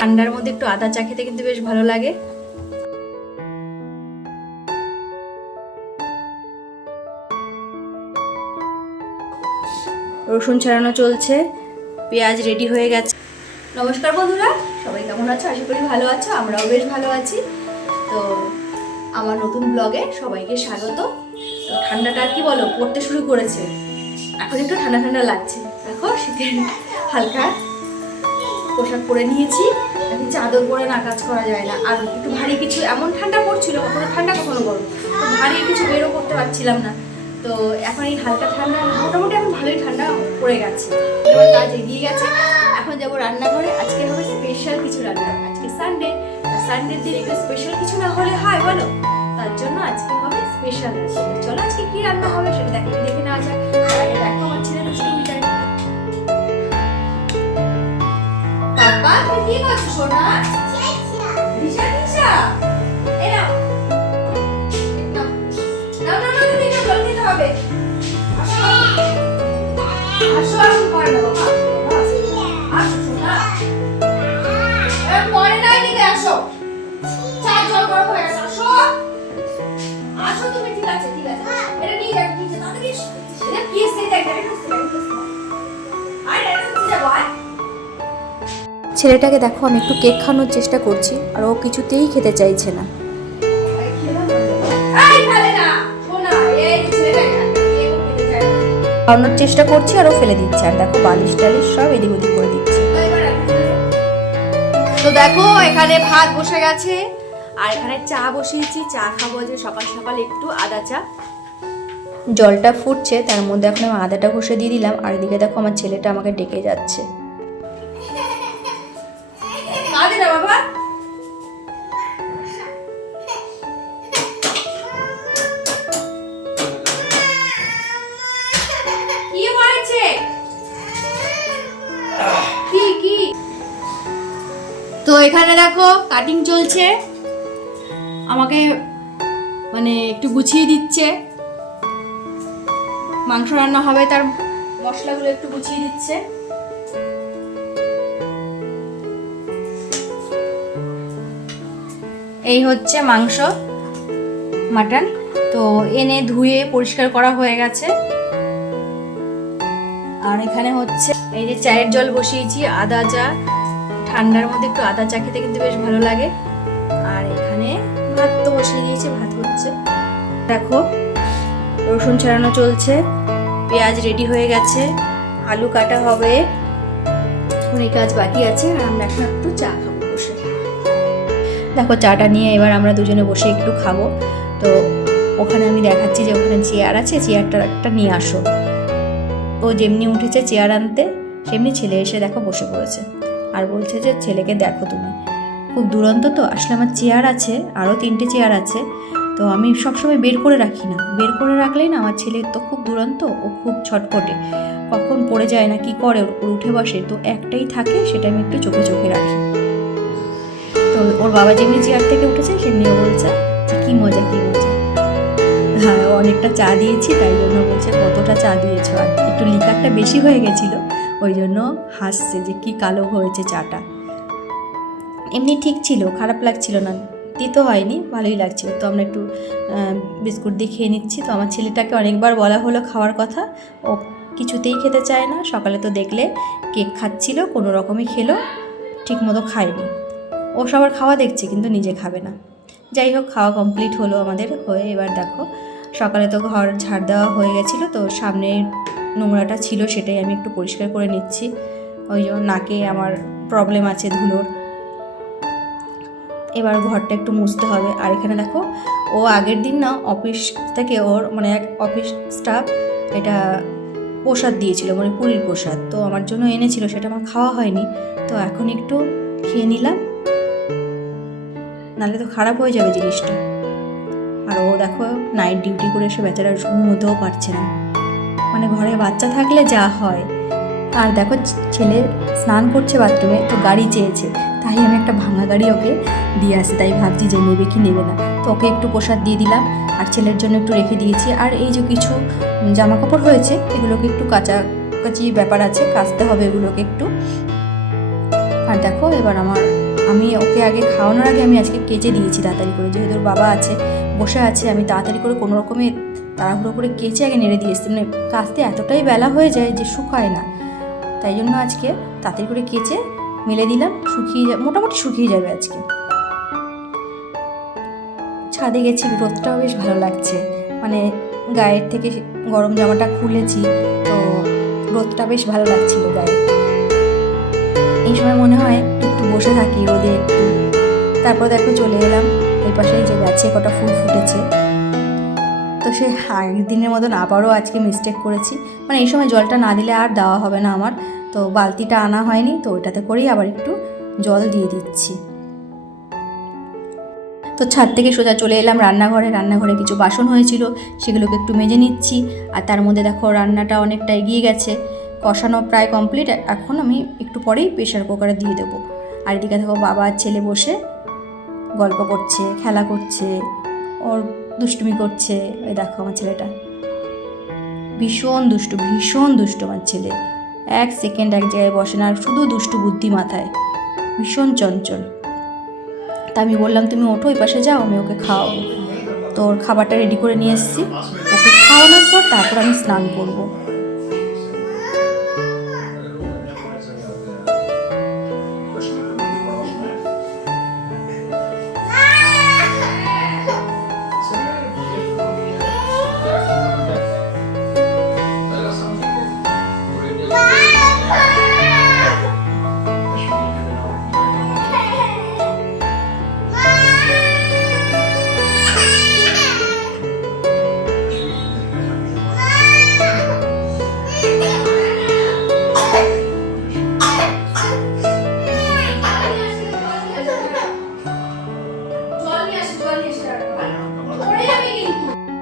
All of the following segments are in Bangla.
ঠান্ডার মধ্যে একটু আদা চা খেতে কিন্তু বেশ ভালো লাগে। রসুন ছাড়ানো চলছে, পেঁয়াজ রেডি হয়ে গেছে। নমস্কার বন্ধুরা, সবাই কেমন আছো? আশা করি ভালো আছো, আমরাও বেশ ভালো আছি। তো আমার নতুন ব্লগে সবাইকে স্বাগত। তো ঠান্ডাটা কি বলো, পড়তে শুরু করেছে। এখন একটু ঠান্ডা ঠান্ডা লাগছে। দেখো, শীতের হালকা পোশাক পরে নিয়েছি। চাদর পরে না কাজ করা যায় না। আর একটু ভারী কিছু, এমন ঠান্ডা পড়ছিল, কখনো ঠান্ডা, কখনো গরম। তো ভারী কিছু বেরো করতে পারছিলাম না। তো এখন এই হালকা ঠান্ডা, মোটামুটি এখন ভালোই ঠান্ডা পড়ে গেছে। এবার কাজ এগিয়ে গেছে। এখন যাব রান্নাঘরে। আজকে হবে স্পেশাল কিছু রান্না। আজকে সানডে সানডের দিন একটু স্পেশাল কিছু না হলে হয়, বলো? তার জন্য আজকে হবে স্পেশাল রান্না চলো আজকে কি রান্না হবে সেটা দেখে দেখে নেওয়া যাক। আগে দেখো আমার ছেলে দুষ্টুমিটা বাবা তুমি কি করছ সোনা? দিশা দিশা ছেলেটাকে দেখো আমি একটু কেক খাওয়ানোর চেষ্টা করছি আর ও কিছুতেই খেতে চাইছে না। খাওয়ানোর চেষ্টা করছি আর ও ফেলে দিচ্ছে আর দেখো বালিশ টালিশ সব এদিক ওদিক করে দিচ্ছে। তো দেখো এখানে ভাত বসে গেছে আর এখানে চা বসিয়েছি চা খাব যে সকাল সকাল একটু আদা চা। জলটা ফুটছে তার মধ্যে এখন আমি আদাটা ঘষে দিয়ে দিলাম আর এদিকে দেখো আমার ছেলেটা আমাকে ডেকে যাচ্ছে। এখানে দেখো কাটিং চলছে। আমাকে মানে একটু গুছিয়ে দিচ্ছে। মাংস রান্না হবে, তার মশলাগুলো একটু গুছিয়ে দিচ্ছে। এই হচ্ছে মাংস, মাটন। তো এনে ধুয়ে পরিষ্কার করা হয়ে গেছে। আর এখানে হচ্ছে, এই যে চায়ের জল বসিয়েছি, আদা চা ঠান্ডার মধ্যে একটু আদা চা খেতে কিন্তু বেশ ভালো লাগে। আর এখানে ভাত তো বসিয়ে দিয়েছি, ভাত হচ্ছে। দেখো, রসুন ছাড়ানো চলছে, পেঁয়াজ রেডি হয়ে গেছে, আলু কাটা হবে এই কাজ বাকি আছে, আর আমরা এখন একটু চা খাব বসে। দেখো, চাটা নিয়ে এবার আমরা দুজনে বসে একটু খাব। তো ওখানে আমি দেখাচ্ছি যে ওখানে চেয়ার আছে, চেয়ারটা একটা নিয়ে আসো। ও যেমনি উঠেছে চেয়ার আনতে, সেমনি ছেলে এসে দেখো বসে পড়েছে। আর বলছে যে, ছেলেকে দেখো তুমি। খুব দুরন্ত তো, আসলে আমার চেয়ার আছে আরও তিনটে চেয়ার আছে। তো আমি সবসময় বের করে রাখি না। বের করে রাখলেই না, আমার ছেলে তো খুব দুরন্ত, ও খুব ছটপটে। কখন পড়ে যায় না, কি করে ওর উঠে বসে। তো একটাই থাকে, সেটা আমি একটু চোখে চোখে রাখি। তো ওর বাবা যেমনি চেয়ার থেকে উঠেছে, সেমনি ও বলছে, যে, কী মজা কী মজা। হ্যাঁ অনেকটা চা দিয়েছি, তাই জন্য বলছে, কতটা চা দিয়েছ? আর একটু লিকারটা বেশি হয়ে গেছিল। ওই জন্য হাসছে যে কি কালো হয়েছে চাটা। এমনি ঠিক ছিল, খারাপ লাগছিল না। তিতো হয়নি, ভালোই লাগছিল। তো আমরা একটু বিস্কুট দিয়ে খেয়ে নিচ্ছি। তো আমার ছেলেটাকে অনেকবার বলা হলো খাওয়ার কথা। ও কিছুতেই খেতে চায় না। সকালে তো দেখলে কেক খাচ্ছিল, কোনো রকমই খেলো ঠিক মতো খায়নি। ও সবার খাওয়া দেখছে, কিন্তু নিজে খাবে না। যাই হোক, খাওয়া কমপ্লিট হলো আমাদের। হয়ে এবার দেখো, সকালে তো ঘর ঝাড় দেওয়া হয়ে গেছিল। তো সামনে নোংরাটা ছিল সেটাই আমি একটু পরিষ্কার করে নিচ্ছি। ওই জন্য নাকে আমার প্রবলেম আছে ধুলোর। এবার ঘরটা একটু মুছতে হবে। আর এখানে দেখো, ও আগের দিন না অফিস থেকে ওর মানে এক অফিস স্টাফ এটা প্রসাদ দিয়েছিল মানে পুরীর প্রসাদ। তো আমার জন্য এনেছিল, সেটা আমার খাওয়া হয়নি। তো এখন একটু খেয়ে নিলাম। নাহলে তো খারাপ হয়ে যাবে জিনিসটা। আর ও দেখো নাইট ডিউটি করে এসে বেচারা ঘুমোতেও পারছে না। মানে ঘরে বাচ্চা থাকলে যা হয়। আর দেখো ছেলে স্নান করছে বাথরুমে তো গাড়ি চেয়েছে। তাই আমি একটা ভাঙা গাড়ি ওকে দিয়ে আসি। তাই ভাবছি যে নেবে কি নেবে না। তো ওকে একটু প্রসাদ দিয়ে দিলাম। আর ছেলের জন্য একটু রেখে দিয়েছি। আর এই যে কিছু জামা কাপড় হয়েছে, এগুলোকে একটু কাচাকাচি ব্যাপার আছে, কাচতে হবে এগুলোকে একটু। আর দেখো এবার আমার, আমি ওকে আগে খাওয়ানোর আগে আমি আজকে কেচে দিয়েছি তাড়াতাড়ি করে। যেহেতু বাবা আছে, বসে আছে, আমি তাড়াতাড়ি করে কোনো রকমে তাড়াহুড়ো করে কেচে আগে নেড়ে দিয়ে এসেছি। মানে কাচতে এতটাই বেলা হয়ে যায় যে শুকায় না। তাই জন্য আজকে তাড়াতাড়ি করে কেচে মেলে দিলাম, শুকিয়ে মোটামুটি শুকিয়ে যাবে আজকে। ছাদে গেছি, রোদটাও বেশ ভালো লাগছে। মানে গায়ের থেকে গরম জামাটা খুলেছি, তো রোদটা বেশ ভালো লাগছিল গায়ে। এই সময় মনে হয় একটু বসে থাকি রোদে একটু। তারপর দেখো চলে এলাম এই পাশেই যে গাছে কটা ফুল ফুটেছে। তো সে আগের দিনের মতন আবারও আজকে মিস্টেক করেছি। মানে এই সময় জলটা না দিলে আর দেওয়া হবে না আমার। তো বালতিটা আনা হয়নি, তো ওইটাতে করেই আবার একটু জল দিয়ে দিচ্ছি। তো ছাদ থেকে সোজা চলে এলাম রান্নাঘরে। রান্নাঘরে কিছু বাসন হয়েছিল, সেগুলোকে একটু মেজে নিচ্ছি। আর তার মধ্যে দেখো রান্নাটা অনেকটা এগিয়ে গেছে। কষানো প্রায় কমপ্লিট এখন আমি একটু পরেই প্রেশার কুকারে দিয়ে দেবো। আর এদিকে দেখো বাবা ছেলে বসে গল্প করছে, খেলা করছে। ওর দুষ্টুমি করছে। ওই দেখো আমার ছেলেটা। ভীষণ দুষ্টু ভীষণ দুষ্টু আমার ছেলে। এক সেকেন্ড এক জায়গায় বসে না, আর শুধু দুষ্টু বুদ্ধি মাথায়। ভীষণ চঞ্চল। তা আমি বললাম, তুমি ওঠো, ওই পাশে যাও, আমি ওকে খাওয়াবো। তোর খাবারটা রেডি করে নিয়ে এসেছি। ওকে খাওয়ানোর পর তারপর আমি স্নান করব।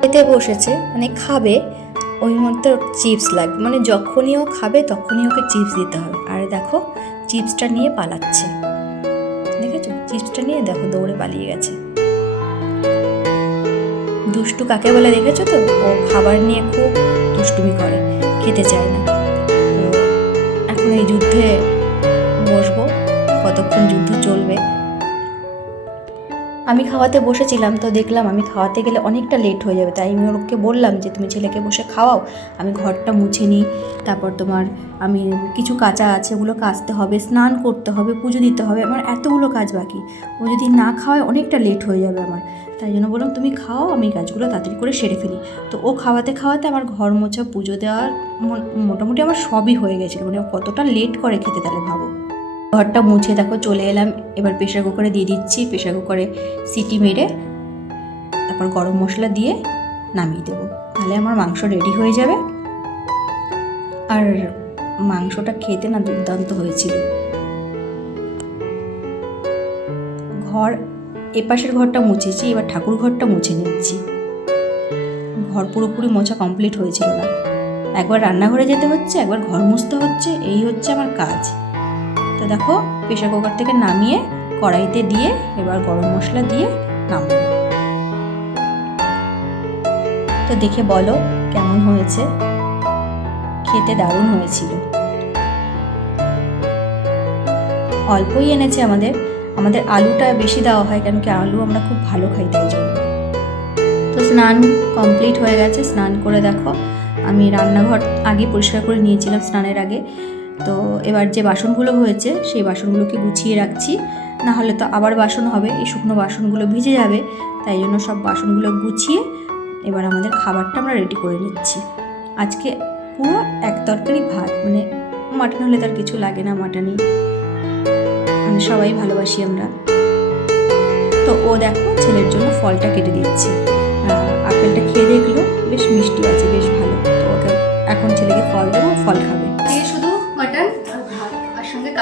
খেতে বসেছে মানে খাবে, ওই ওর চিপস লাগবে। মানে যখনই ও খাবে, তখনই ওকে চিপস দিতে হবে। আর দেখো, চিপসটা নিয়ে পালাচ্ছে। দেখেছ? চিপসটা নিয়ে দেখো, দৌড়ে পালিয়ে গেছে। দুষ্টু কাকে বলে দেখেছ তো? ও খাবার নিয়ে খুব দুষ্টুমি করে, খেতে চায় না। এখন এই যুদ্ধে বসবো, কতক্ষণ যুদ্ধ চলবে? আমি খাওয়াতে বসেছিলাম, তো দেখলাম আমি খাওয়াতে গেলে অনেকটা লেট হয়ে যাবে। তাই আমি ওকে বললাম যে, তুমি ছেলেকে বসে খাওয়াও, আমি ঘরটা মুছে নিই, তারপর তোমার আমি কিছু কাঁচা আছে, ওগুলো কাচতে হবে, স্নান করতে হবে, পুজো দিতে হবে, আমার এতগুলো কাজ বাকি। ও যদি না খাওয়ায়, অনেকটা লেট হয়ে যাবে আমার। তাই জন্য বললাম, তুমি খাও, আমি কাজগুলো তাড়াতাড়ি করে সেরে ফেলি। তো ও খাওয়াতে খাওয়াতে আমার ঘর মোছা পুজো দেওয়ার মোটামুটি আমার সবই হয়ে গেছিল। মানে কতটা লেট করে খেতে তাহলে ভাবো। ঘরটা মুছে দেখো, চলে এলাম। এবার প্রেশার কুকারে দিয়ে দিচ্ছি প্রেশার কুকারে সিটি মেরে তারপর গরম মশলা দিয়ে নামিয়ে দেবো। তাহলে আমার মাংস রেডি হয়ে যাবে। আর মাংসটা খেতে না দুর্দান্ত হয়েছিল। ঘর, এপাশের ঘরটা মুছেছি, এবার ঠাকুর ঘরটা মুছে নিচ্ছি। ঘর পুরোপুরি মোছা কমপ্লিট হয়েছিল না। একবার রান্নাঘরে যেতে হচ্ছে, একবার ঘর মুছতে হচ্ছে, এই হচ্ছে আমার কাজ। দেখো প্রেশার কুকার থেকে নামিয়ে কড়াইতে দিয়ে, এবার গরম মশলা দিয়ে নামাবো। তো দেখে বলো কেমন হয়েছে? খেতে দারুণ হয়েছিল। অল্পই এনেছে আমাদের। আমাদের আলুটা বেশি দেওয়া হয় কেন কি আলু আমরা খুব ভালো খাই তাই জন্য। তো স্নান কমপ্লিট হয়ে গেছে। স্নান করে দেখো, আমি রান্নাঘর আগে পরিষ্কার করে নিয়েছিলাম স্নানের আগে। তো এবার যে বাসনগুলো হয়েছে, সেই বাসনগুলোকে গুছিয়ে রাখছি। না হলে তো আবার বাসন হবে, এই শুকনো বাসনগুলো ভিজে যাবে। তাই জন্য সব বাসনগুলো গুছিয়ে এবার আমাদের খাবারটা আমরা রেডি করে নিচ্ছি। আজকে পুরো এক তরকারি ভাত মানে মাটন হলে তার কিছু লাগে না মাটনই মানে সবাই ভালোবাসি আমরা। তো ও দেখো ছেলের জন্য ফলটা কেটে দিচ্ছে আপেলটা খেয়ে দেখল, বেশ মিষ্টি আছে, বেশ ভালো। তো ওকে এখন ছেলেকে ফল দেবো, ফল খাবে।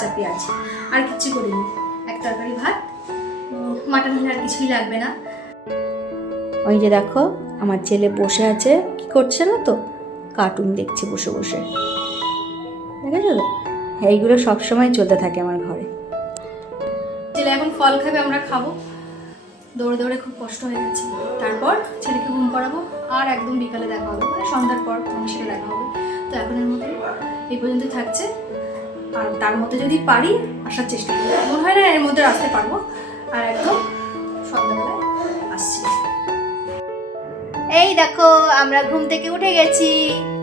কাঁচা পেঁয়াজ আর কিচ্ছু করিনি। এক তরকারি ভাত মাটন হলে আর কিছুই লাগবে না। ওই যে দেখো আমার ছেলে বসে আছে। কি করছে না তো? কার্টুন দেখছে বসে বসে। দেখেছ তো? এইগুলো সবসময় চলতে থাকে আমার ঘরে। ছেলে এখন ফল খাবে আমরা খাব। দৌড়ে দৌড়ে খুব কষ্ট হয়ে গেছে। তারপর ছেলেকে ঘুম করাবো আর একদম বিকালে দেখা হবে। মানে সন্ধ্যার পর তোমার সাথে দেখা হবে। তো এখন এর মধ্যে এই পর্যন্ত থাকছে। আর তার মধ্যে যদি পারি, আসার চেষ্টা করি মনে হয় না এর মধ্যে আসতে পারব। আর একদম সন্ধ্যাবেলায় আসছি। এই দেখো, আমরা ঘুম থেকে উঠে গেছি।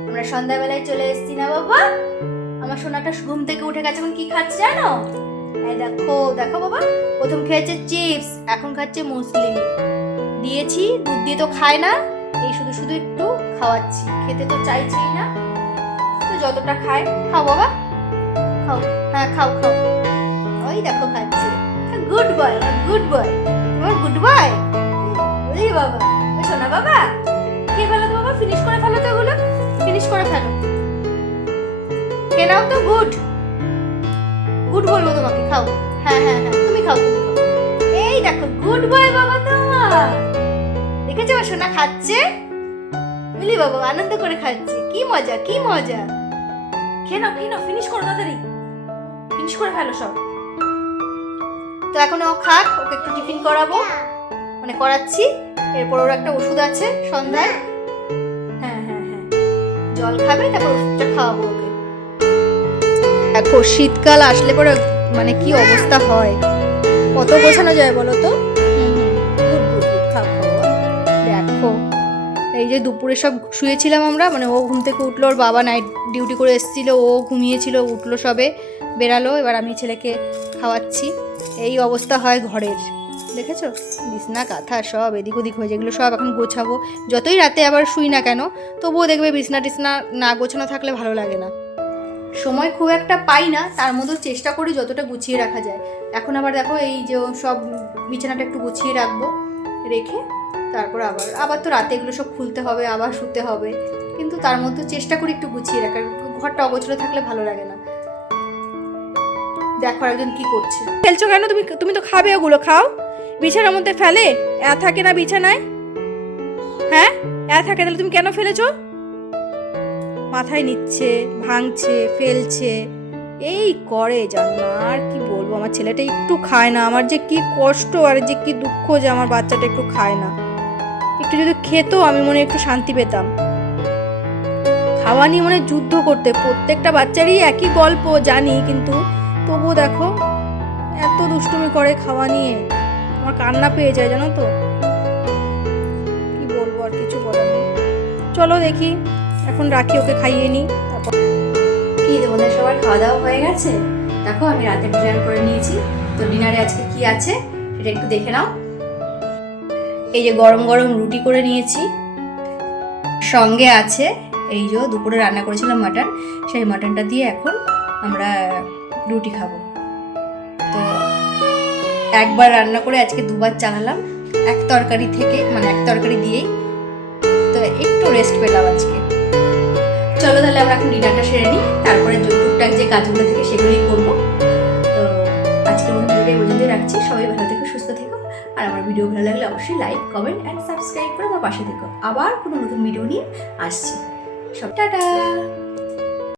আমরা সন্ধ্যাবেলায় চলে এসেছি, না বাবা? আমার সোনাটা ঘুম থেকে উঠে গেছে, এখন কি খাচ্ছে জানো? এই দেখো দেখো বাবা, প্রথম খেয়েছে চিপস, এখন খাচ্ছে মুসলি দিয়েছি, দুধ দিয়ে তো খায় না। এই শুধু শুধু একটু খাওয়াচ্ছি। খেতে তো চাইছেই না। তো যতটা খায়, খাও বাবা। খাও হ্যাঁ খাও খাও। ওই দেখো খাচ্ছে। গুড বয় গুড বয় তোমার গুড বয় ওই বাবা। ওই শোনা বাবা, কে ফেলো তো বাবা? ফিনিশ করে ফেলো তো ওগুলো। ফিনিশ করে ফেলো। নাও তো গুড গুড বলব তোমাকে, খাও। হ্যাঁ হ্যাঁ হ্যাঁ তুমি খাও তুমি খাও। এই দেখো গুড বয় বাবা তোমার। দেখেছ সোনা খাচ্ছে? বুঝলি বাবা, আনন্দ করে খাচ্ছে। কি মজা কি মজা। খেয়ে নাও খেয়ে নাও ফিনিশ করো তাড়াতাড়ি। ফিনিশ করে ফেলো সব। তো এখন ও খাক ওকে একটু টিফিন করাবো। মানে করাচ্ছি এরপর ওর একটা ওষুধ আছে সন্ধ্যায়। হ্যাঁ হ্যাঁ হ্যাঁ। জল খাবে তারপর ওষুধটা খাওয়াবো ওকে। দেখো শীতকাল আসলে পরে মানে কি অবস্থা হয়? কত গোছানো যায় বলো তো? দেখো এই যে দুপুরে সব শুয়েছিলাম আমরা মানে ও ঘুম থেকে উঠল ওর বাবা নাইট ডিউটি করে এসেছিল ও ঘুমিয়েছিল উঠল সবে। বেরালো, এবার আমি ছেলেকে খাওয়াচ্ছি। এই অবস্থা হয় ঘরের। দেখেছ? বিছনা, কাঁথা সব এদিক ওদিক হয়ে যেগুলো সব এখন গোছাবো। যতই রাতে আবার শুই না কেন, তবুও দেখবে বিছনা টিছনা না গোছানো থাকলে ভালো লাগে না। সময় খুব একটা পাই না, তার মধ্যেও চেষ্টা করি যতটা গুছিয়ে রাখা যায়। এখন আবার দেখো, এই যে সব বিছানাটা একটু গুছিয়ে রাখব, রেখে তারপর আবার। আবার তো রাতে এগুলো সব খুলতে হবে, আবার শুতে হবে। কিন্তু তার মধ্যে চেষ্টা করি একটু গুছিয়ে রাখার। ঘরটা অগোছলো থাকলে ভালো লাগে না। দেখো একজন কি করছে। ফেলছো কেন? তুমি তুমি তো খাবে ওগুলো, খাও। বিছানার মধ্যে ফেলে। এ থাকে না বিছানায়? হ্যাঁ? এ থাকে, তাহলে তুমি কেন ফেলেছো? মাথায় নিচ্ছে, ভাঙছে, ফেলছে। এই করে জানো, আর কি বলব? আমার ছেলেটা একটু খায় না। আমার যে কি কষ্ট, আর যে কি দুঃখ যে আমার বাচ্চাটা একটু খায় না। একটু যদি খেতো, আমি মনে একটু শান্তি পেতাম। খাওয়া নিয়ে মনে যুদ্ধ করতে। প্রত্যেকটা বাচ্চারই একই গল্প, জানি, কিন্তু তবুও দেখো, এত দুষ্টুমি করে খাওয়া নিয়ে আমার কান্না পেয়ে যায়, জানো তো? কি বলব আর কিছু বলার চলো দেখি, এখন রাখি, ওকে খাইয়ে নিই তারপর কি তোমাদের সবার খাওয়া দাওয়া হয়ে গেছে? দেখো, আমি রাতে ডিনার করে নিয়েছি। তো ডিনারে আজকে কি আছে, সেটা একটু দেখে নাও। এই যে গরম গরম রুটি করে নিয়েছি। সঙ্গে আছে, এই যে দুপুরে রান্না করেছিলাম মাটন, সেই মাটনটা দিয়ে এখন আমরা রুটি খাব। তো একবার রান্না করে আজকে দুবার চালালাম, এক তরকারি থেকে মানে এক তরকারি দিয়েই। তো একটু রেস্ট পেলাম আজকে। চলো তাহলে আমরা এখন ডিনারটা সেরে নিই, তারপরে টুকটাক যে কাজগুলো থাকে সেগুলোই করব। তো আজকের মতো পর্যন্তই রাখছি। সবাই ভালো থেকো, সুস্থ থেকো। আর আমার ভিডিও ভালো লাগলে অবশ্যই লাইক কমেন্ট অ্যান্ড সাবস্ক্রাইব করে আমার পাশে থেকো। আবার কোনো নতুন ভিডিও নিয়ে আসছি। সব টাটা!